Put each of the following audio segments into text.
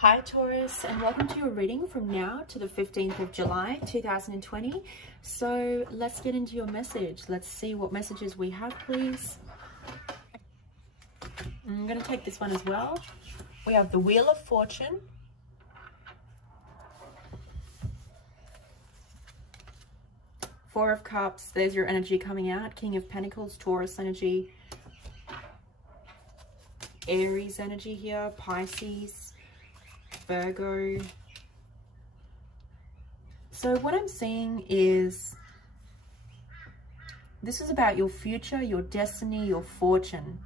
Hi Taurus, and welcome to your reading from now to the 15th of July 2020. So let's get into your message. Let's see what messages we have, please. I'm going to take this one as well. We have the Wheel of Fortune, Four of Cups. There's your energy coming out. King of Pentacles, Taurus energy, Aries energy here, Pisces, Virgo. So what I'm seeing is this is about your future, your destiny, your fortune.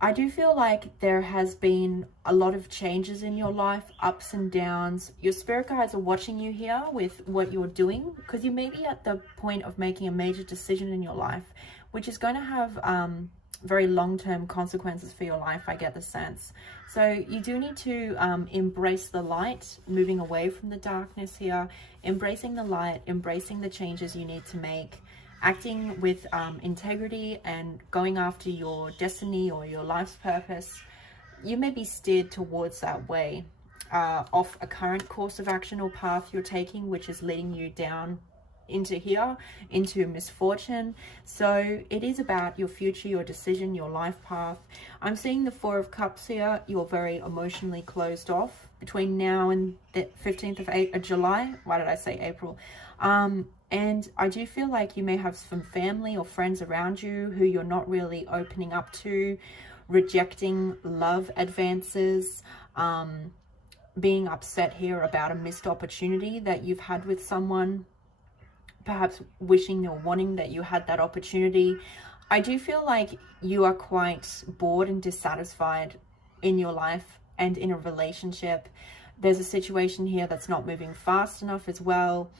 I do feel like there has been a lot of changes in your life, ups and downs. Your spirit guides are watching you here with what you're doing, because you may be at the point of making a major decision in your life, which is going to have very long-term consequences for your life, I get the sense. So you do need to embrace the light, moving away from the darkness here, embracing the light, embracing the changes you need to make, acting with integrity and going after your destiny or your life's purpose. You may be steered towards that way, off a current course of action or path you're taking, which is leading you down into here, into misfortune. So it is about your future, your decision, your life path. I'm seeing the Four of Cups here. You're very emotionally closed off between now and the 15th of July. Why did I say April? And I do feel like you may have some family or friends around you who you're not really opening up to, rejecting love advances, being upset here about a missed opportunity that you've had with someone, perhaps wishing or wanting that you had that opportunity. I do feel like you are quite bored and dissatisfied in your life and in a relationship. There's a situation here that's not moving fast enough as well.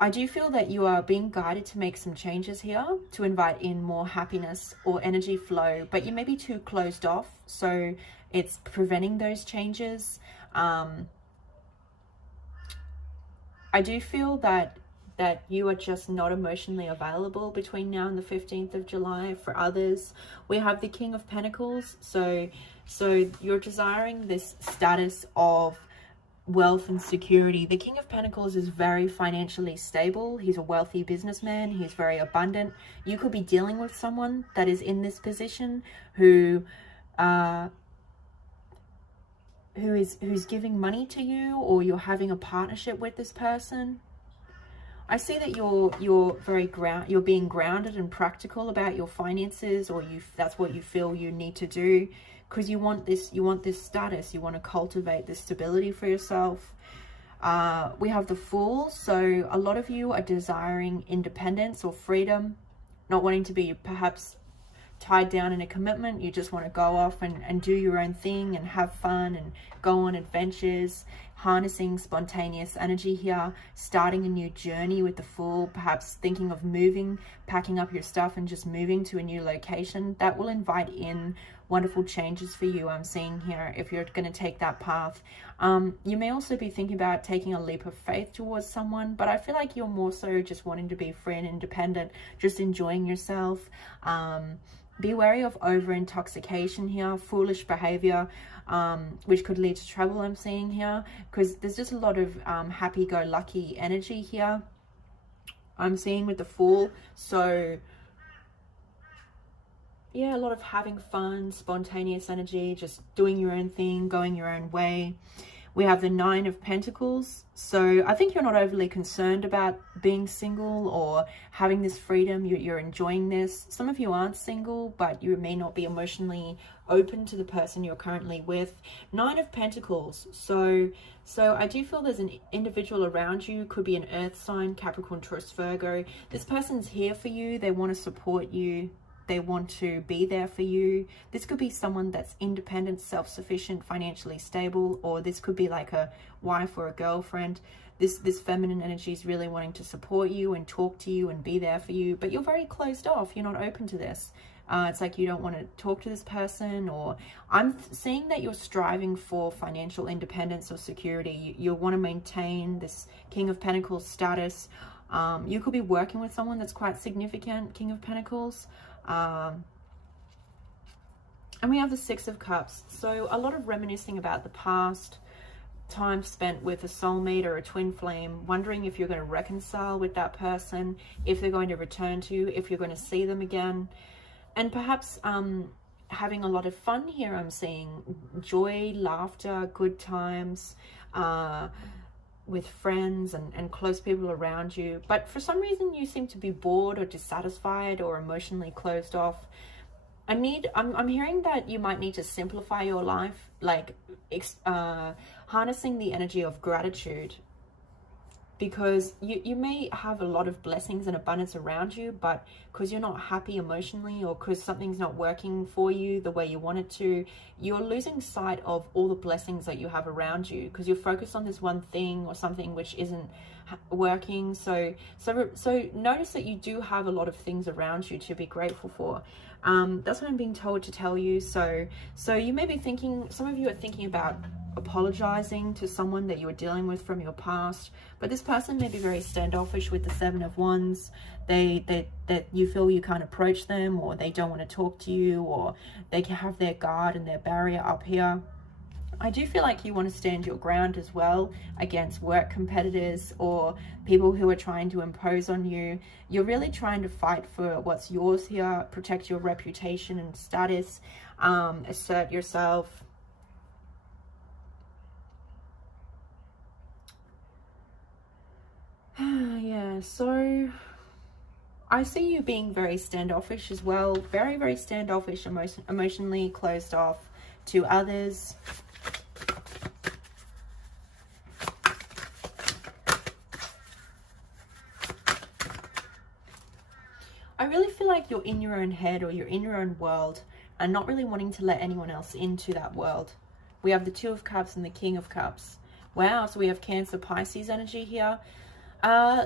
I do feel that you are being guided to make some changes here to invite in more happiness or energy flow, but you may be too closed off, so it's preventing those changes. I do feel that you are just not emotionally available between now and the 15th of July. For others, we have the King of Pentacles. So you're desiring this status of wealth and security. The King of Pentacles is very financially stable. He's a wealthy businessman. He's very abundant. You could be dealing with someone that is in this position who's giving money to you, or you're having a partnership with this person. I see that you're being grounded and practical about your finances, or that's what you feel you need to do, because you want this status. You want to cultivate this stability for yourself. We have the Fool. So a lot of you are desiring independence or freedom, not wanting to be perhaps tied down in a commitment. You just want to go off and do your own thing and have fun and go on adventures, harnessing spontaneous energy here, starting a new journey with the Fool, perhaps thinking of moving, packing up your stuff and just moving to a new location. That will invite in wonderful changes for you, I'm seeing here, if you're going to take that path. You may also be thinking about taking a leap of faith towards someone, but I feel like you're more so just wanting to be free and independent, just enjoying yourself. Be wary of over intoxication here, foolish behavior, which could lead to trouble, I'm seeing here, because there's just a lot of happy-go-lucky energy here I'm seeing with the Fool. So yeah, a lot of having fun, spontaneous energy, just doing your own thing, going your own way. We have the Nine of Pentacles. So I think you're not overly concerned about being single or having this freedom. You're enjoying this. Some of you aren't single, but you may not be emotionally open to the person you're currently with. Nine of Pentacles. So I do feel there's an individual around you. Could be an earth sign, Capricorn, Taurus, Virgo. This person's here for you. They want to support you. They want to be there for you. This could be someone that's independent, self-sufficient, financially stable, or this could be like a wife or a girlfriend. This feminine energy is really wanting to support you and talk to you and be there for you, but you're very closed off. You're not open to this. It's like you don't want to talk to this person, or I'm seeing that you're striving for financial independence or security. You want to maintain this King of Pentacles status. You could be working with someone that's quite significant, King of Pentacles. And we have the Six of Cups. So a lot of reminiscing about the past, time spent with a soulmate or a twin flame, wondering if you're going to reconcile with that person, if they're going to return to you, if you're going to see them again. And perhaps having a lot of fun here. I'm seeing joy, laughter, good times with friends and close people around you. But for some reason you seem to be bored or dissatisfied or emotionally closed off. I'm hearing that you might need to simplify your life, like harnessing the energy of gratitude, because you may have a lot of blessings and abundance around you, but because you're not happy emotionally, or because something's not working for you the way you want it to, you're losing sight of all the blessings that you have around you because you're focused on this one thing or something which isn't working. So notice that you do have a lot of things around you to be grateful for. That's what I'm being told to tell you. So you may be thinking, some of you are thinking about apologizing to someone that you were dealing with from your past, but this person may be very standoffish with the Seven of Wands. That you feel you can't approach them, or they don't want to talk to you, or they can have their guard and their barrier up here. I do feel like you want to stand your ground as well against work competitors or people who are trying to impose on you. You're really trying to fight for what's yours here, protect your reputation and status, assert yourself. Yeah, so I see you being very standoffish as well. Very, very standoffish, emotionally closed off to others. I really feel like you're in your own head, or you're in your own world, and not really wanting to let anyone else into that world. We have the Two of Cups and the King of Cups. Wow, so we have Cancer, Pisces energy here.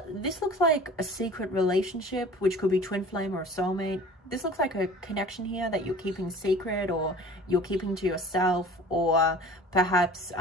This looks like a secret relationship, which could be twin flame or a soulmate. This looks like a connection here that you're keeping secret, or you're keeping to yourself, or perhaps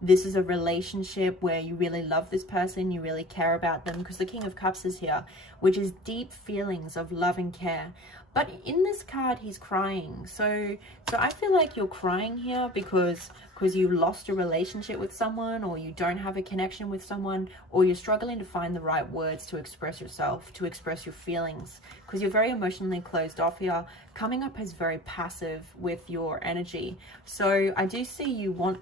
this is a relationship where you really love this person, you really care about them, because the King of Cups is here, which is deep feelings of love and care. But in this card, he's crying. So I feel like you're crying here because you lost a relationship with someone, or you don't have a connection with someone, or you're struggling to find the right words to express yourself, to express your feelings, because you're very emotionally closed off here, coming up as very passive with your energy. So I do see you want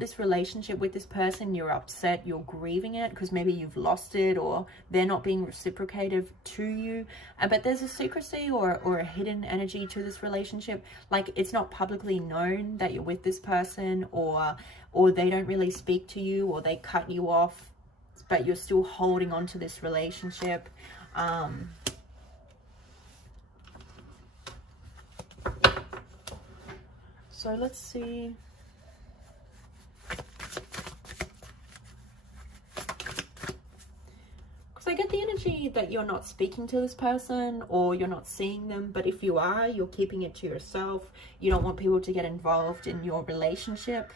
this relationship with this person. You're upset, you're grieving it because maybe you've lost it, or they're not being reciprocative to you. But there's a secrecy or a hidden energy to this relationship. Like, it's not publicly known that you're with this person, or they don't really speak to you, or they cut you off, but you're still holding on to this relationship. So let's see. I get the energy that you're not speaking to this person, or you're not seeing them, but if you are, you're keeping it to yourself. You don't want people to get involved in your relationship.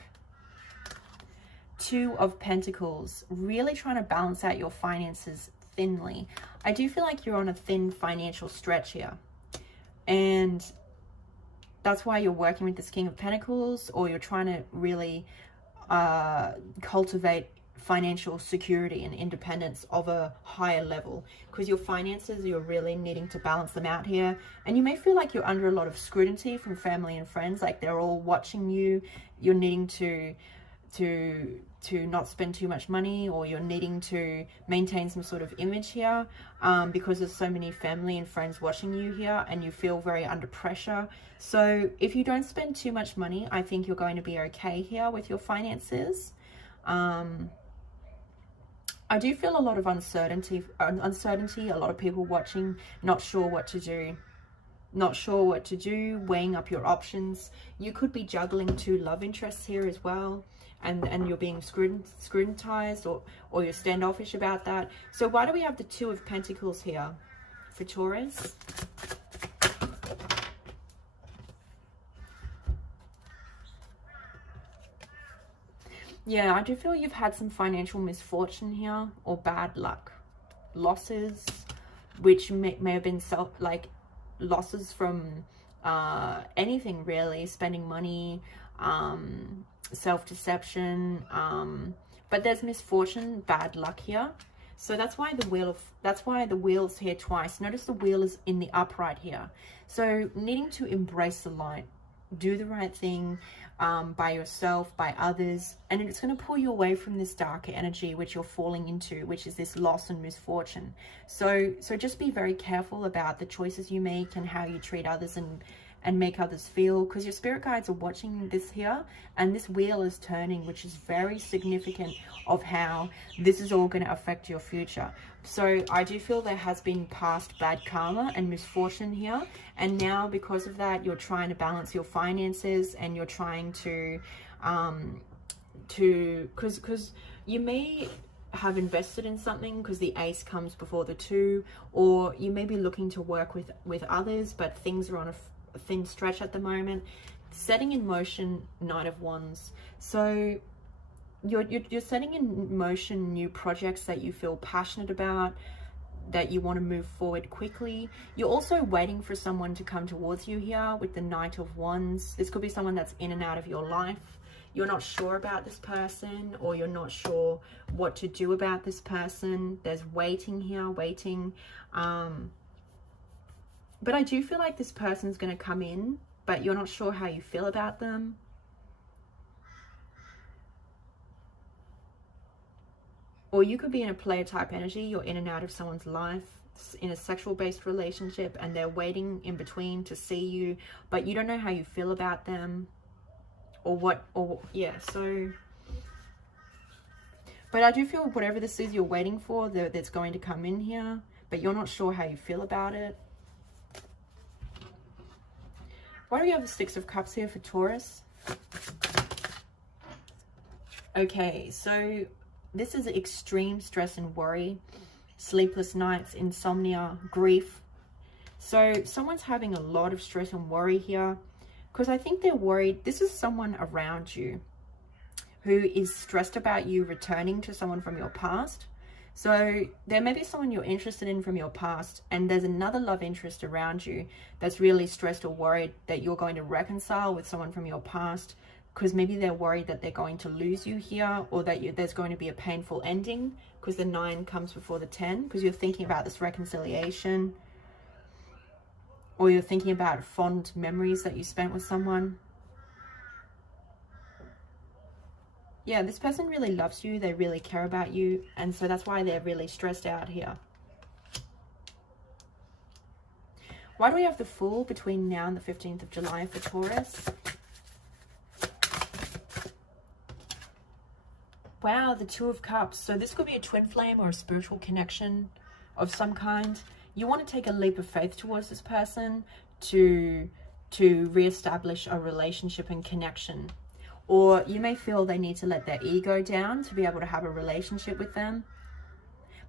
Two of Pentacles, really trying to balance out your finances thinly. I do feel like you're on a thin financial stretch here, and that's why you're working with this King of Pentacles, or you're trying to really cultivate financial security and independence of a higher level, because your finances, you're really needing to balance them out here. And you may feel like you're under a lot of scrutiny from family and friends, like they're all watching you. You're needing to not spend too much money, or you're needing to maintain some sort of image here, because there's so many family and friends watching you here, and you feel very under pressure. So if you don't spend too much money, I think you're going to be okay here with your finances. I do feel a lot of uncertainty, a lot of people watching, not sure what to do, weighing up your options. You could be juggling two love interests here as well, and you're being scrutinized, or you're standoffish about that. So why do we have the Two of Pentacles here for Taurus? Yeah, I do feel you've had some financial misfortune here, or bad luck, losses, which may have been losses from anything really, spending money, self-deception, but there's misfortune, bad luck here. So that's why the wheel's here twice. Notice the wheel is in the upright here. So needing to embrace the light, do the right thing, by yourself, by others, and it's going to pull you away from this darker energy which you're falling into, which is this loss and misfortune. So just be very careful about the choices you make and how you treat others and make others feel, because your spirit guides are watching this here, and this wheel is turning, which is very significant of how this is all going to affect your future. So I do feel there has been past bad karma and misfortune here, and now because of that you're trying to balance your finances, and you're trying to because you may have invested in something, because the ace comes before the 2, or you may be looking to work with others, but things are on a thin stretch at the moment. Setting in motion, Knight of Wands. So you're setting in motion new projects that you feel passionate about, that you want to move forward quickly. You're also waiting for someone to come towards you here with the Knight of Wands. This could be someone that's in and out of your life. You're not sure about this person, or you're not sure what to do about this person. There's waiting here, waiting. But I do feel like this person's going to come in, but you're not sure how you feel about them. Or you could be in a player type energy. You're in and out of someone's life in a sexual based relationship, and they're waiting in between to see you, but you don't know how you feel about them, or what, or yeah. So, but I do feel whatever this is you're waiting for, that's going to come in here, but you're not sure how you feel about it. Why do we have the Six of Cups here for Taurus? Okay, so this is extreme stress and worry, sleepless nights, insomnia, grief. So someone's having a lot of stress and worry here, because I think they're worried. This is someone around you who is stressed about you returning to someone from your past. So there may be someone you're interested in from your past, and there's another love interest around you that's really stressed or worried that you're going to reconcile with someone from your past, because maybe they're worried that they're going to lose you here, or that there's going to be a painful ending, because the 9 comes before the 10, because you're thinking about this reconciliation, or you're thinking about fond memories that you spent with someone. Yeah, this person really loves you. They really care about you. And so that's why they're really stressed out here. Why do we have the Fool between now and the 15th of July for Taurus? Wow, the Two of Cups. So this could be a twin flame or a spiritual connection of some kind. You want to take a leap of faith towards this person to reestablish a relationship and connection. Or you may feel they need to let their ego down to be able to have a relationship with them.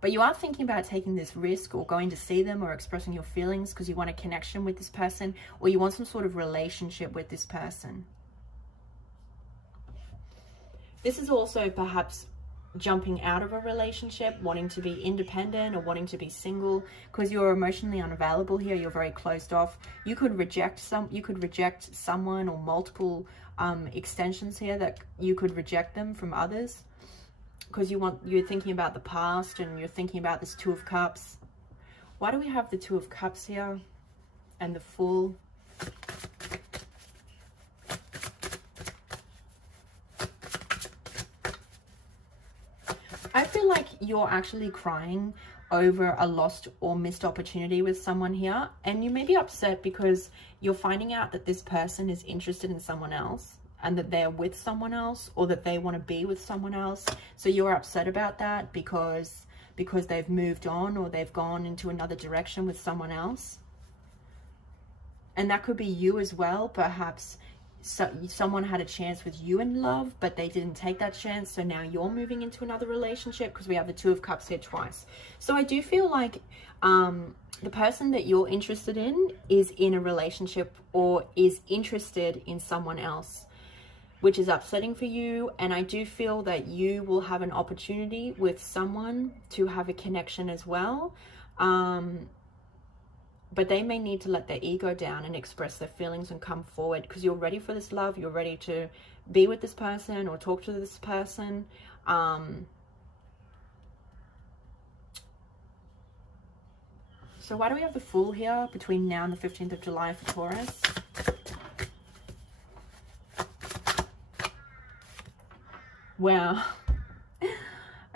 But you are thinking about taking this risk, or going to see them, or expressing your feelings because you want a connection with this person, or you want some sort of relationship with this person. This is also perhaps jumping out of a relationship, wanting to be independent or wanting to be single, because you're emotionally unavailable here. You're very closed off. You could reject someone, or multiple extensions here, that you could reject them from others, because you're thinking about the past, and you're thinking about this Two of Cups. Why do we have the Two of Cups here and the Fool? I feel like you're actually crying over a lost or missed opportunity with someone here, and you may be upset because you're finding out that this person is interested in someone else, and that they're with someone else, or that they want to be with someone else. So you're upset about that because they've moved on, or they've gone into another direction with someone else. And that could be you as well. Perhaps someone had a chance with you in love, but they didn't take that chance, so now you're moving into another relationship, because we have the Two of Cups here twice. So I do feel like the person that you're interested in is in a relationship, or is interested in someone else, which is upsetting for you. And I do feel that you will have an opportunity with someone to have a connection as well. But they may need to let their ego down and express their feelings and come forward, because you're ready for this love. You're ready to be with this person or talk to this person. So why do we have the Fool here between now and the 15th of July for Taurus? Wow.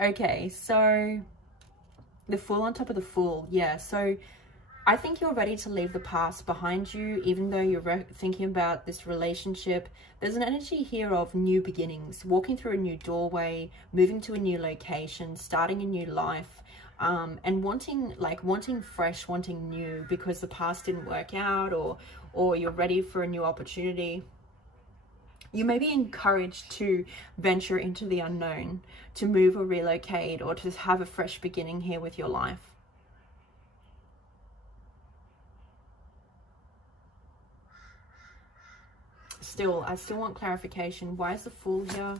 Okay, so the Fool on top of the Fool. Yeah, so I think you're ready to leave the past behind you, even though you're thinking about this relationship. There's an energy here of new beginnings, walking through a new doorway, moving to a new location, starting a new life, and wanting fresh, wanting new, because the past didn't work out, or you're ready for a new opportunity. You may be encouraged to venture into the unknown, to move or relocate, or to have a fresh beginning here with your life. I still want clarification. Why is the Fool here?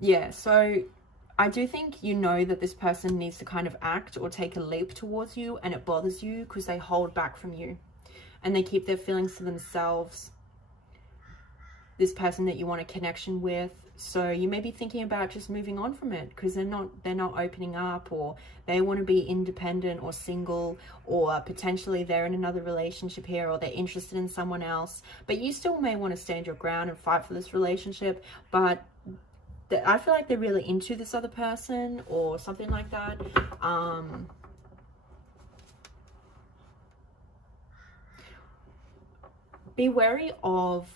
Yeah, so I do think you know that this person needs to kind of act or take a leap towards you, and it bothers you because they hold back from you and they keep their feelings to themselves. This person that you want a connection with, so you may be thinking about just moving on from it because they're not opening up, or they want to be independent or single, or potentially they're in another relationship here, or they're interested in someone else. But you still may want to stand your ground and fight for this relationship, but I feel like they're really into this other person or something like that. Be wary of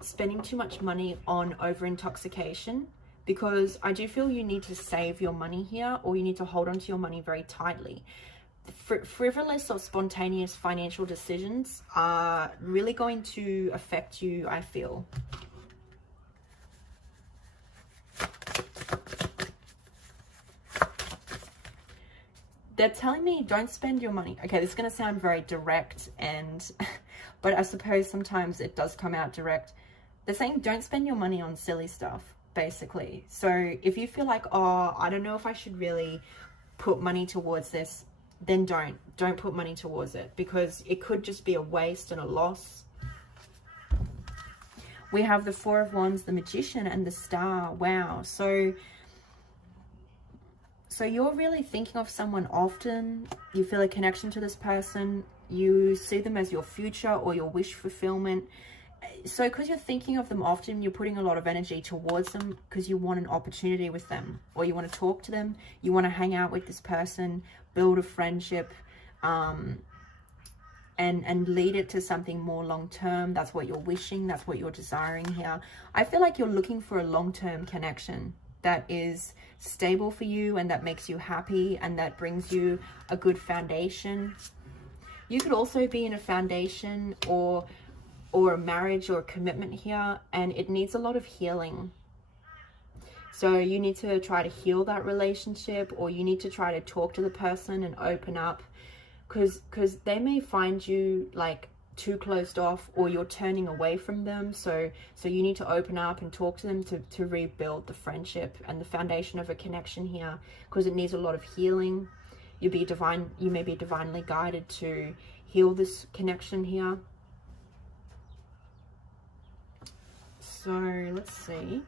spending too much money on over intoxication, because I do feel you need to save your money here, or you need to hold on to your money very tightly. Frivolous or spontaneous financial decisions are really going to affect you, I feel. They're telling me don't spend your money. Okay, this is going to sound very direct, but I suppose sometimes it does come out direct. They're saying don't spend your money on silly stuff, basically. So if you feel like, oh, I don't know if I should really put money towards this, then don't put money towards it, because it could just be a waste and a loss. We have the Four of Wands, the Magician, and the Star. Wow. So you're really thinking of someone often. You feel a connection to this person. You see them as your future or your wish fulfillment. So because you're thinking of them often, you're putting a lot of energy towards them because you want an opportunity with them, or you want to talk to them. You want to hang out with this person, build a friendship, and lead it to something more long-term. That's what you're wishing. That's what you're desiring here. I feel like you're looking for a long-term connection that is stable for you and that makes you happy and that brings you a good foundation. You could also be in a foundation or a marriage or a commitment here, and it needs a lot of healing. So you need to try to heal that relationship, or you need to try to talk to the person and open up, because they may find you like too closed off, or you're turning away from them. So you need to open up and talk to them to rebuild the friendship and the foundation of a connection here, because it needs a lot of healing. You may be divinely guided to heal this connection here. So let's see.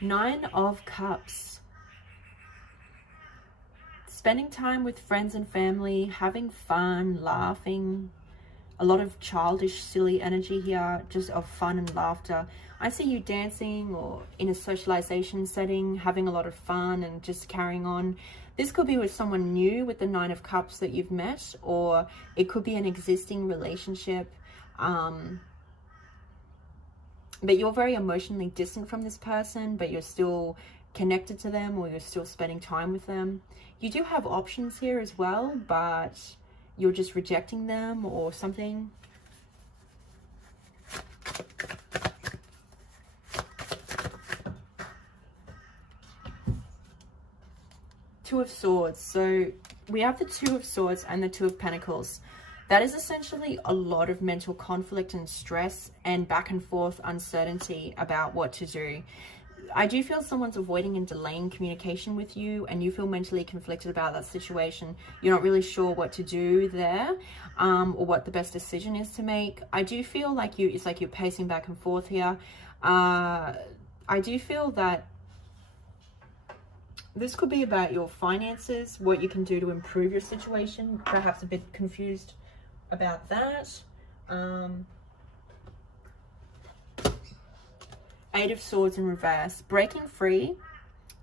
Nine of Cups. Spending time with friends and family, having fun, laughing. A lot of childish, silly energy here, just of fun and laughter. I see you dancing or in a socialization setting, having a lot of fun and just carrying on. This could be with someone new with the Nine of Cups that you've met, or it could be an existing relationship. But you're very emotionally distant from this person, but you're still connected to them, or you're still spending time with them. You do have options here as well, but you're just rejecting them or something. Two of Swords. So we have the Two of Swords and the Two of Pentacles. That is essentially a lot of mental conflict and stress and back and forth uncertainty about what to do. I do feel someone's avoiding and delaying communication with you, and you feel mentally conflicted about that situation. You're not really sure what to do there, or what the best decision is to make. I do feel like it's like you're pacing back and forth here. I do feel that this could be about your finances, what you can do to improve your situation. Perhaps a bit confused about that. Eight of Swords in reverse. Breaking free.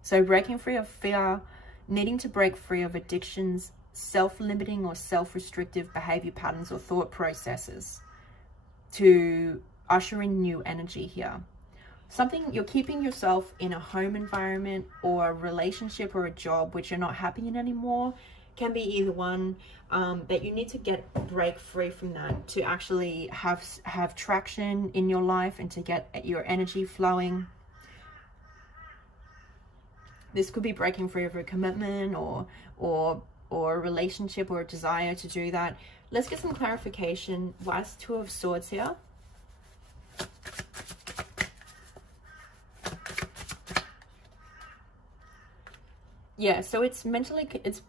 So breaking free of fear, needing to break free of addictions, self-limiting or self-restrictive behavior patterns or thought processes to usher in new energy here. Something you're keeping yourself in a home environment or a relationship or a job which you're not happy in anymore. Can be either one, that you need to break free from that to actually have traction in your life and to get your energy flowing. This could be breaking free of a commitment or a relationship or a desire to do that. Let's get some clarification. Why is Two of Swords here? Yeah, so it's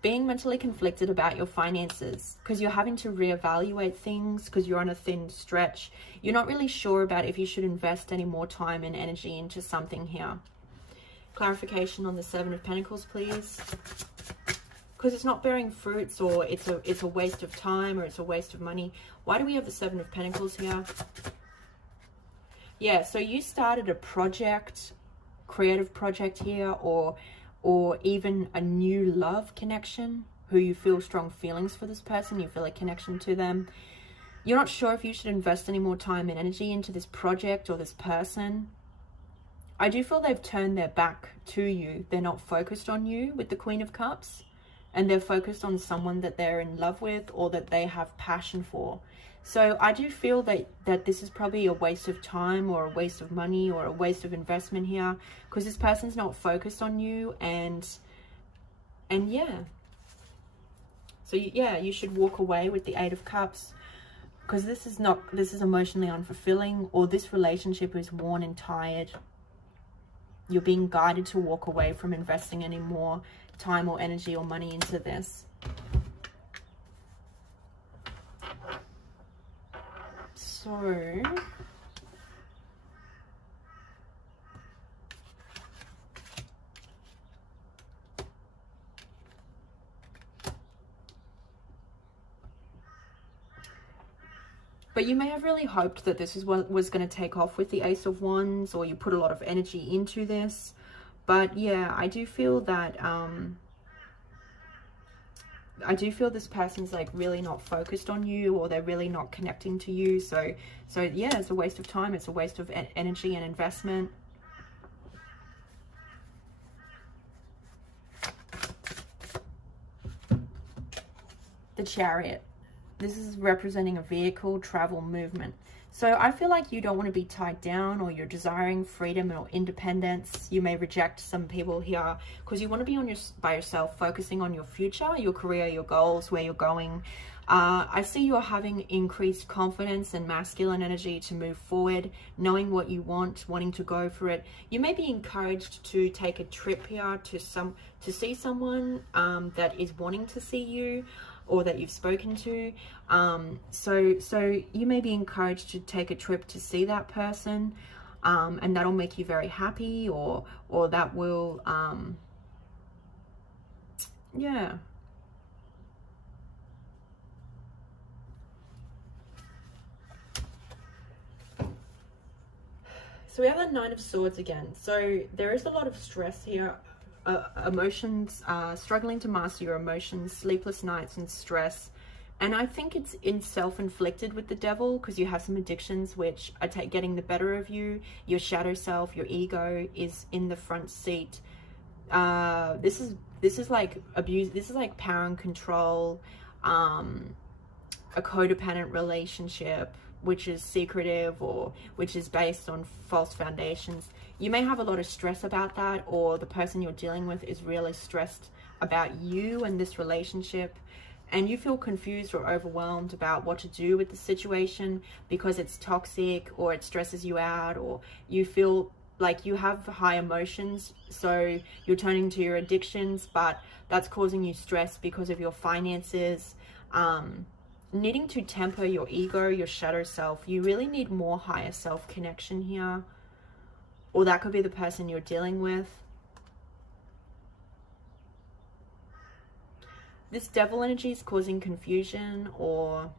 being mentally conflicted about your finances because you're having to reevaluate things because you're on a thin stretch. You're not really sure about if you should invest any more time and energy into something here. Clarification on the Seven of Pentacles, please. Because it's not bearing fruits, or it's a waste of time, or it's a waste of money. Why do we have the Seven of Pentacles here? Yeah, so you started a project, creative project here, or even a new love connection, who you feel strong feelings for this person, you feel a connection to them. You're not sure if you should invest any more time and energy into this project or this person. I do feel they've turned their back to you. They're not focused on you with the Queen of Cups, and they're focused on someone that they're in love with or that they have passion for. So I do feel that this is probably a waste of time or a waste of money or a waste of investment here, because this person's not focused on you, and yeah. So yeah, you should walk away with the Eight of Cups, because this is emotionally unfulfilling, or this relationship is worn and tired. You're being guided to walk away from investing any more time or energy or money into this. So but you may have really hoped that this is what was going to take off with the Ace of Wands, or you put a lot of energy into this. But yeah, I do feel that this person's like really not focused on you, or they're really not connecting to you. So yeah, it's a waste of time. It's a waste of energy and investment. The Chariot. This is representing a vehicle, travel, movement. So I feel like you don't want to be tied down, or you're desiring freedom or independence. You may reject some people here because you want to be by yourself, focusing on your future, your career, your goals, where you're going. I see you're having increased confidence and masculine energy to move forward, knowing what you want, wanting to go for it. You may be encouraged to take a trip here to see someone that is wanting to see you, or that you've spoken to. So you may be encouraged to take a trip to see that person, and that'll make you very happy, or that will, yeah. So we have the Nine of Swords again. So there is a lot of stress here. Emotions, struggling to master your emotions, sleepless nights and stress. And I think it's self-inflicted with the Devil, because you have some addictions which are getting the better of you. Your shadow self, your ego is in the front seat. This is like abuse. This is like power and control, a codependent relationship, which is secretive, or which is based on false foundations. You may have a lot of stress about that, or the person you're dealing with is really stressed about you and this relationship, and you feel confused or overwhelmed about what to do with the situation because it's toxic, or it stresses you out, or you feel like you have high emotions, so you're turning to your addictions, but that's causing you stress because of your finances. Needing to temper your ego, your shadow self. You really need more higher self connection here, or that could be the person you're dealing with. This devil energy is causing confusion, or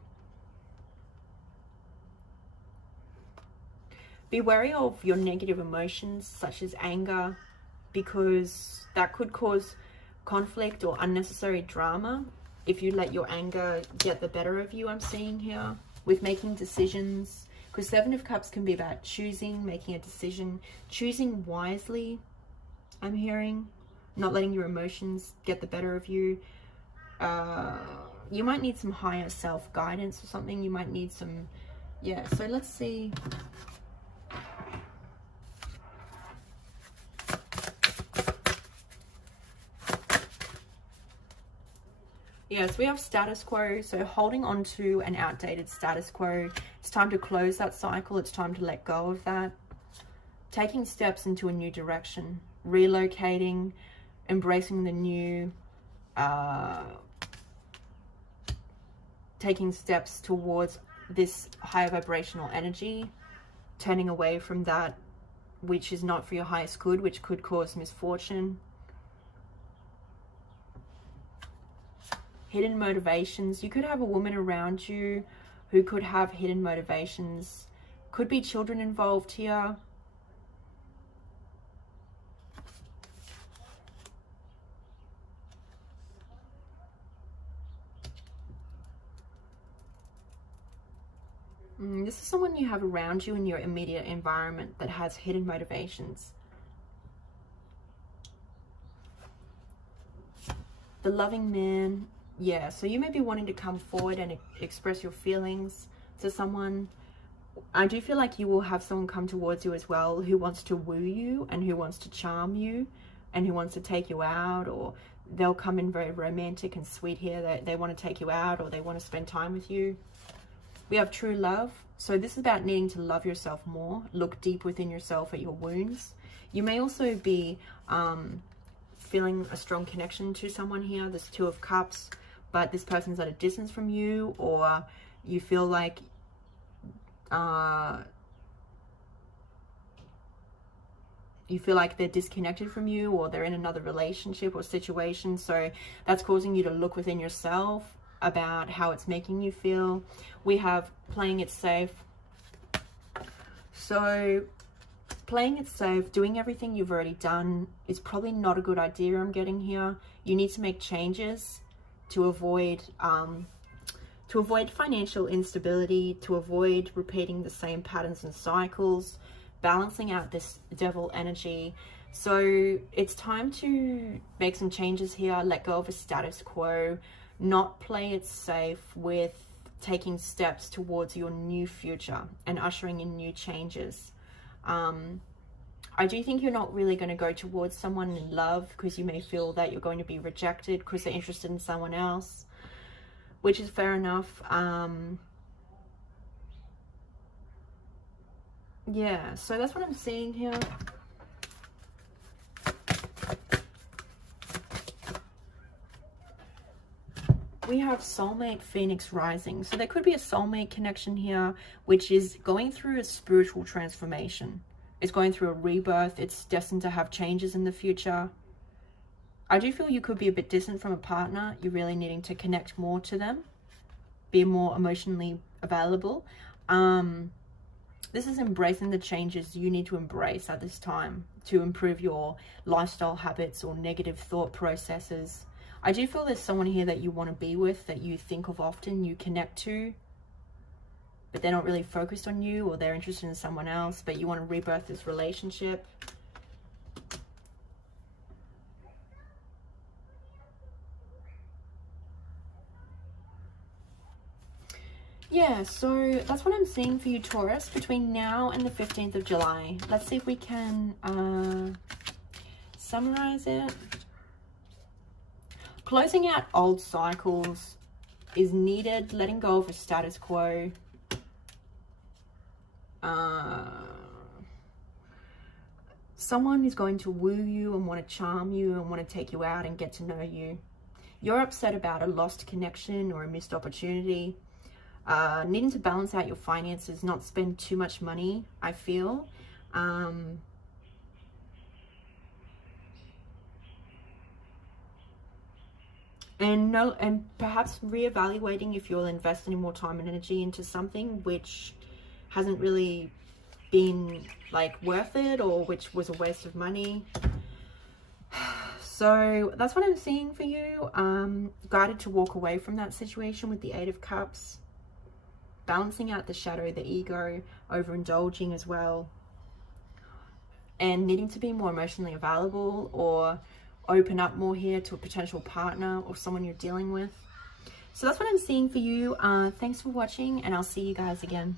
be wary of your negative emotions such as anger, because that could cause conflict or unnecessary drama if you let your anger get the better of you. I'm seeing here with making decisions, because Seven of Cups can be about choosing, making a decision, choosing wisely. I'm hearing not letting your emotions get the better of you. You might need some higher self guidance or something. You might need some, yeah. So let's see. Yes, we have status quo, so holding on to an outdated status quo. It's time to close that cycle. It's time to let go of that. Taking steps into a new direction, relocating, embracing the new, taking steps towards this higher vibrational energy, turning away from that which is not for your highest good, which could cause misfortune. Hidden motivations. You could have a woman around you who could have hidden motivations. Could be children involved here. This is someone you have around you in your immediate environment that has hidden motivations. The loving man. Yeah, so you may be wanting to come forward and express your feelings to someone. I do feel like you will have someone come towards you as well who wants to woo you and who wants to charm you and who wants to take you out, or they'll come in very romantic and sweet here. They want to take you out, or they want to spend time with you. We have true love. So this is about needing to love yourself more. Look deep within yourself at your wounds. You may also be feeling a strong connection to someone here. There's Two of Cups, but this person's at a distance from you, or you feel like they're disconnected from you, or they're in another relationship or situation. So that's causing you to look within yourself about how it's making you feel. We have playing it safe. So playing it safe, doing everything you've already done is probably not a good idea. I'm getting here. You need to make changes to avoid financial instability, to avoid repeating the same patterns and cycles, balancing out this devil energy. So it's time to make some changes here, let go of a status quo, not play it safe with taking steps towards your new future and ushering in new changes. I do think you're not really going to go towards someone in love, because you may feel that you're going to be rejected because they're interested in someone else, which is fair enough. Yeah, so that's what I'm seeing here. We have soulmate Phoenix rising. So there could be a soulmate connection here, which is going through a spiritual transformation. It's going through a rebirth. It's destined to have changes in the future. I do feel you could be a bit distant from a partner. You're really needing to connect more to them, be more emotionally available. This is embracing the changes you need to embrace at this time to improve your lifestyle habits or negative thought processes. I do feel there's someone here that you want to be with, that you think of often, you connect to, but they're not really focused on you, or they're interested in someone else, but you want to rebirth this relationship. Yeah, so that's what I'm seeing for you, Taurus, between now and the 15th of July. Let's see if we can summarize it. Closing out old cycles is needed. Letting go of a status quo. someone is going to woo you and want to charm you and want to take you out and get to know you. You're upset about a lost connection or a missed opportunity. Needing to balance out your finances, not spend too much money, I feel. And perhaps reevaluating if you'll invest any more time and energy into something which hasn't really been like worth it, or which was a waste of money. So that's what I'm seeing for you. Guided to walk away from that situation with the 8 of Cups. Balancing out the shadow, the ego, overindulging as well. And needing to be more emotionally available or open up more here to a potential partner or someone you're dealing with. So that's what I'm seeing for you. Thanks for watching, and I'll see you guys again.